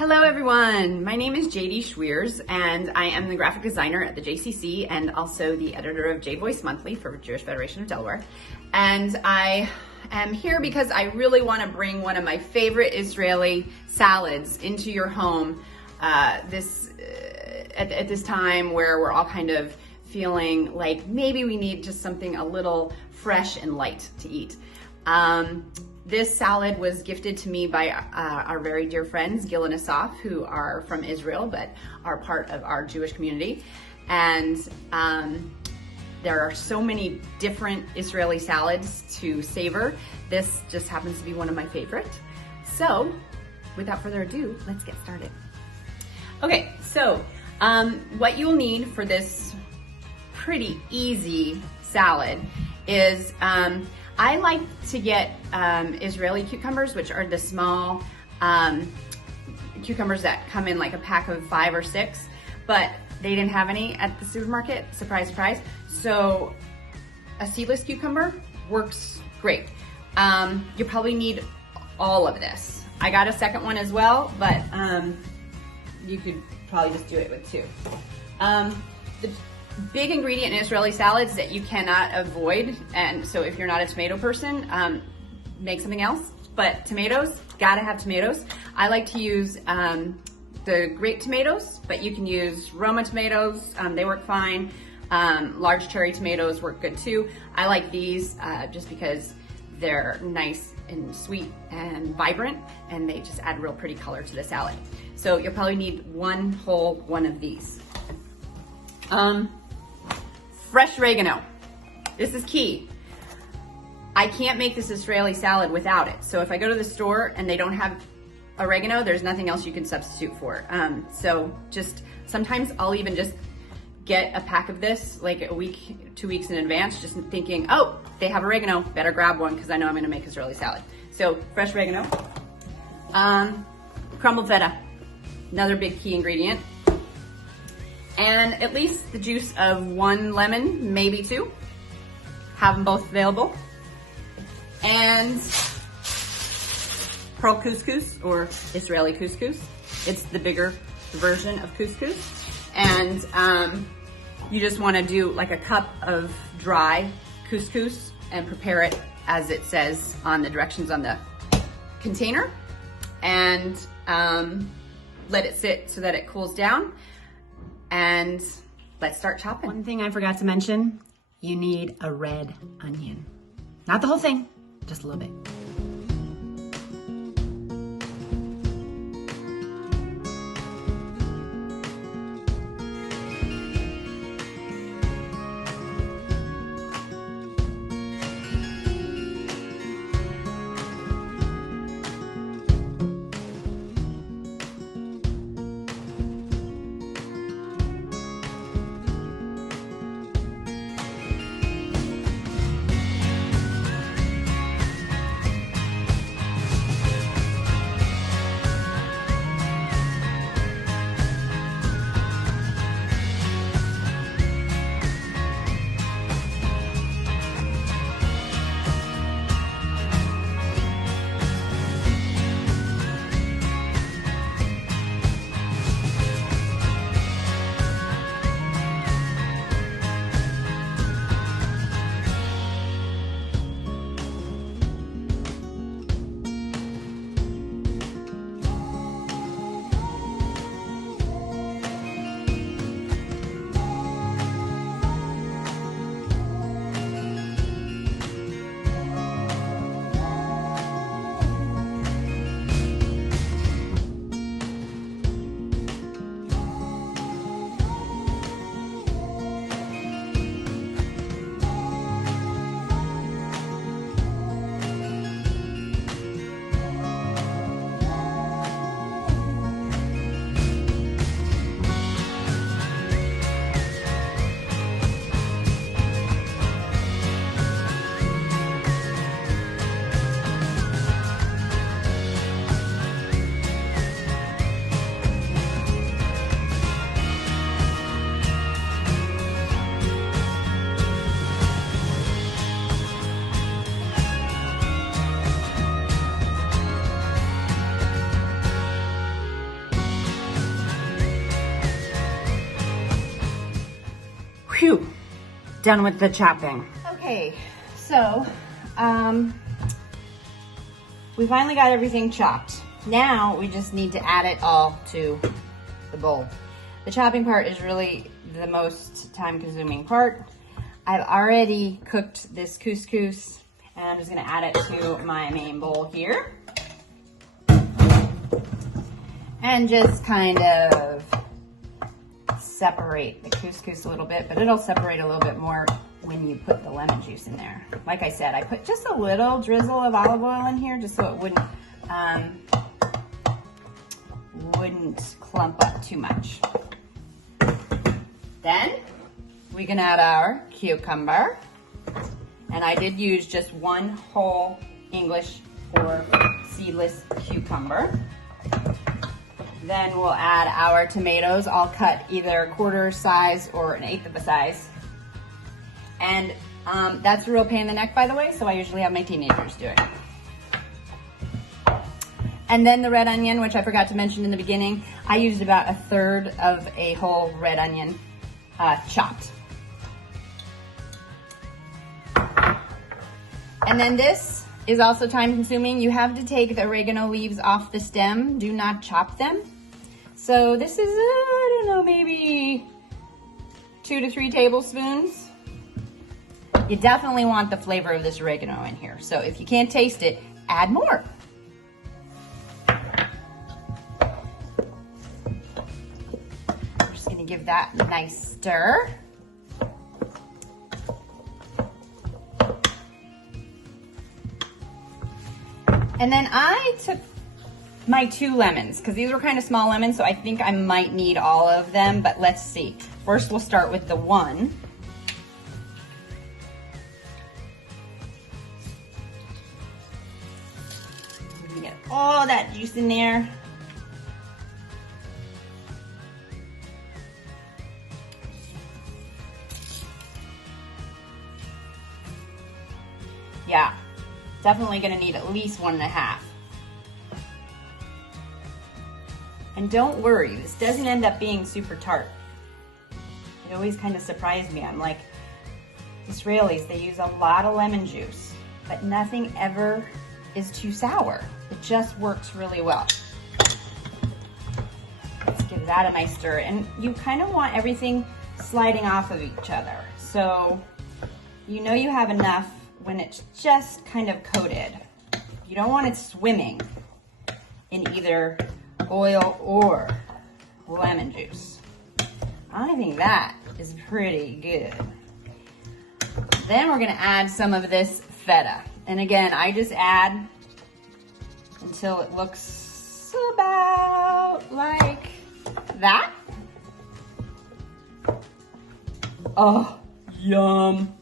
Hello everyone, my name is Jaidy Schweers and I am the graphic designer at the JCC and also the editor of J-Voice Monthly for Jewish Federation of Delaware. And I am here because I really want to bring one of my favorite Israeli salads into your home at this time where we're all kind of feeling like maybe we need just something a little fresh and light to eat. This salad was gifted to me by our very dear friends, Gil and Asaf, who are from Israel, but are part of our Jewish community. And there are so many different Israeli salads to savor. This just happens to be one of my favorite. So, without further ado, let's get started. Okay, so what you'll need for this pretty easy salad is I like to get Israeli cucumbers, which are the small cucumbers that come in like a pack of 5 or 6, but they didn't have any at the supermarket, surprise, surprise. So a seedless cucumber works great. You probably need all of this. I got a second one as well, but you could probably just do it with 2. The big ingredient in Israeli salads that you cannot avoid, and so if you're not a tomato person, make something else, but tomatoes, gotta have tomatoes. I like to use the grape tomatoes, but you can use Roma tomatoes, they work fine. Large cherry tomatoes work good too. I like these just because they're nice and sweet and vibrant, and they just add real pretty color to the salad. So you'll probably need one whole one of these. Fresh oregano. This is key. I can't make this Israeli salad without it. So if I go to the store and they don't have oregano, there's nothing else you can substitute for. So just sometimes I'll even just get a pack of this like a week, 2 weeks in advance, just thinking, oh, they have oregano, better grab one because I know I'm gonna make Israeli salad. So fresh oregano. Crumbled feta, another big key ingredient. And at least the juice of 1 lemon, maybe 2. Have them both available. And pearl couscous, or Israeli couscous. It's the bigger version of couscous. And you just want to do like a cup of dry couscous and prepare it as it says on the directions on the container. And let it sit so that it cools down. And let's start chopping. One thing I forgot to mention, you need a red onion. Not the whole thing, just a little bit. Phew, done with the chopping. Okay, so we finally got everything chopped. Now we just need to add it all to the bowl. The chopping part is really the most time-consuming part. I've already cooked this couscous, and I'm just gonna add it to my main bowl here. And just kind of separate the couscous a little bit, but it'll separate a little bit more when you put the lemon juice in there. Like I said, I put just a little drizzle of olive oil in here just so it wouldn't clump up too much. Then we can add our cucumber. And I did use just one whole English or seedless cucumber. Then we'll add our tomatoes, all cut either a quarter size or an eighth of a size. And that's a real pain in the neck, by the way, so I usually have my teenagers do it. And then the red onion, which I forgot to mention in the beginning, I used about a third of a whole red onion chopped. And then this is also time consuming. You have to take the oregano leaves off the stem. Do not chop them. So this is, I don't know, maybe 2 to 3 tablespoons. You definitely want the flavor of this oregano in here. So if you can't taste it, add more. I'm just gonna give that a nice stir. And then I took my 2 lemons, because these were kind of small lemons, so I think I might need all of them, but let's see. First, we'll start with the one. We get all that juice in there. Yeah, definitely gonna need at least 1.5. And don't worry, this doesn't end up being super tart. It always kind of surprised me. I'm like, Israelis, they use a lot of lemon juice, but nothing ever is too sour. It just works really well. Let's give that a nice stir. And you kind of want everything sliding off of each other. So you know you have enough when it's just kind of coated. You don't want it swimming in either oil or lemon juice. I think that is pretty good. Then we're gonna add some of this feta. And again, I just add until it looks about like that. Oh, yum.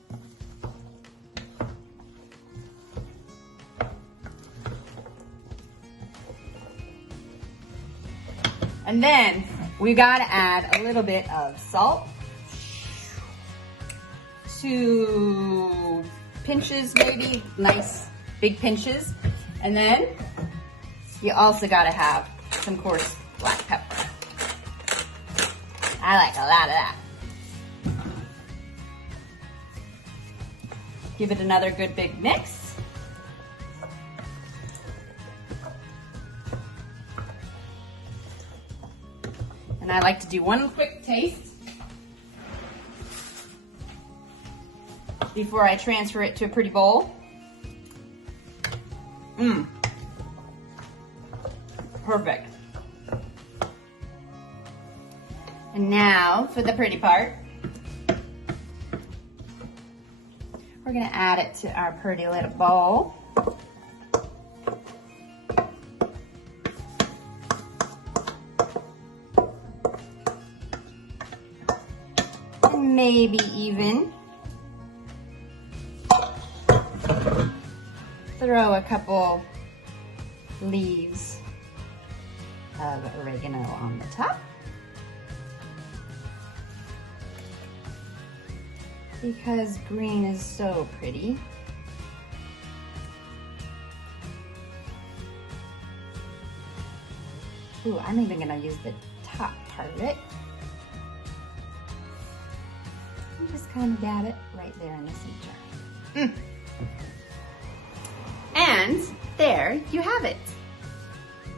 And then we gotta add a little bit of salt. 2 pinches maybe, nice big pinches. And then you also gotta have some coarse black pepper. I like a lot of that. Give it another good big mix. And I like to do one quick taste before I transfer it to a pretty bowl. Perfect. And now for the pretty part. We're gonna add it to our pretty little bowl. And maybe even throw a couple leaves of oregano on the top. Because green is so pretty. Ooh, I'm even gonna use the top part of it. just kind of dab it right there in the center. And there you have it.